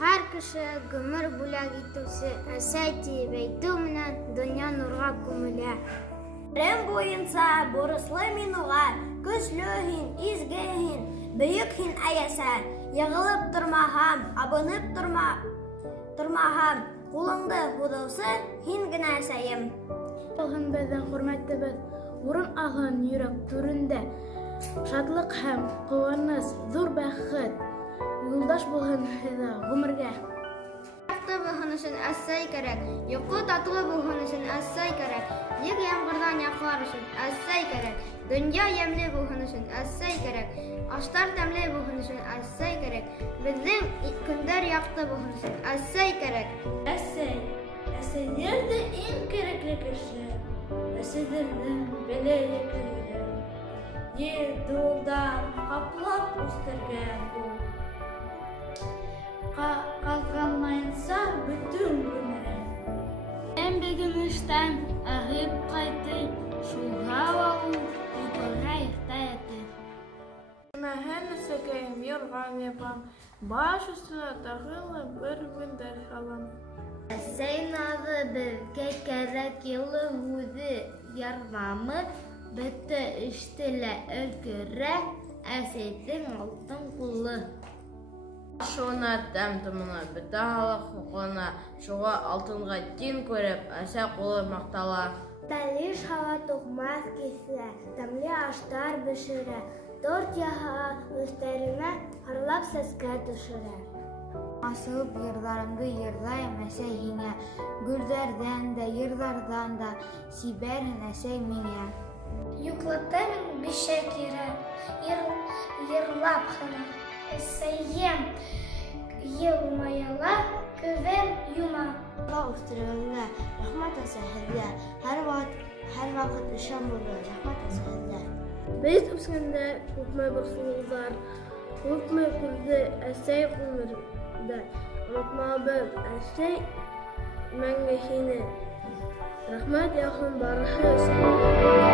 һәр кеше гомер бүләк итүсе әсәй тиеп әйтү менән дөнья нурга күмелә. Рем буйынса бурыслы мин уға, көслө һин, изге һин, бөйөк һин әйәсәр. Йығылып тормаһам, абынып тормаһам, ҡулыңды һуҙыусы һин генә әсәйем. Булһын беҙҙең хөрмәтебеҙ, урын алһын йөрәк түрендә. Шатлык һәм ҡыуаныс, ҙур бәхет, юлдаш булһын һеҙгә ғүмергә. Яҡты булһын өсөн әсәй кәрәк, йоҡо татлы булһын өсөн әсәй кәрәк, ег ямғырҙан яҡлар өсөн әсәй кәрәк, донъя йәмле булһын өсөн әсәй кәрәк, аштар тәмле булһын өсөн әсәй кәрәк, беҙҙең көндәр яҡты булһын өсөн әсәй кәрәк. Әсәйҙәрҙе иң кәрәкле кеше, әсәйҙәрҙең бәләйе көйҙө. Йылдан ҡаплап үстергән ул. Ҡаҙғанмайынса бөтөн ғүмерен. Һәм бөгөн ағып ҡайтты, шуға ла ул йоҡоға иртә ятты. Мәһән әсәкәйем, йорған япам, баш өҫтөнә тағы ла бер мендәр һалам. Әсәй наҙы беҙгә кәрәк, йылы һүҙе ярҙамы, бөтә эште лә өлгөрә, әсәйҙең алтын ҡулы. Шуна тәм томона, бөтә халыҡ хоҡона, шуға алтынға тиң күреп, әсә ҡулы маҡтала. Бәлеш һала туҡмаҫ киҫә, тәмле аштар бешерә, торт яһа, өҫтәремә һырлап сәскә төшөрә. Асылып йырҙарымды йырҙайым әсәй һиңә, гөлдәрҙән дә, йырҙарҙан да сибәрһең әсәй миңә. Юҡлатам бишәк йырлап ҡына, әсәйем йылмаяла, күҙен йома. Үҫтергәнгә рәхмәт әсә һеҙгә, һәр ваҡыт ышан булды, рәхмәт әсә һеҙгә. Беҙ үҫкәндә күпме борсолоуҙар, күпме күрҙе әсәй ғүмерҙә. Онотмабыҙ әсәй мәңге һине. Рәхмәт яһын барыһы өсөн.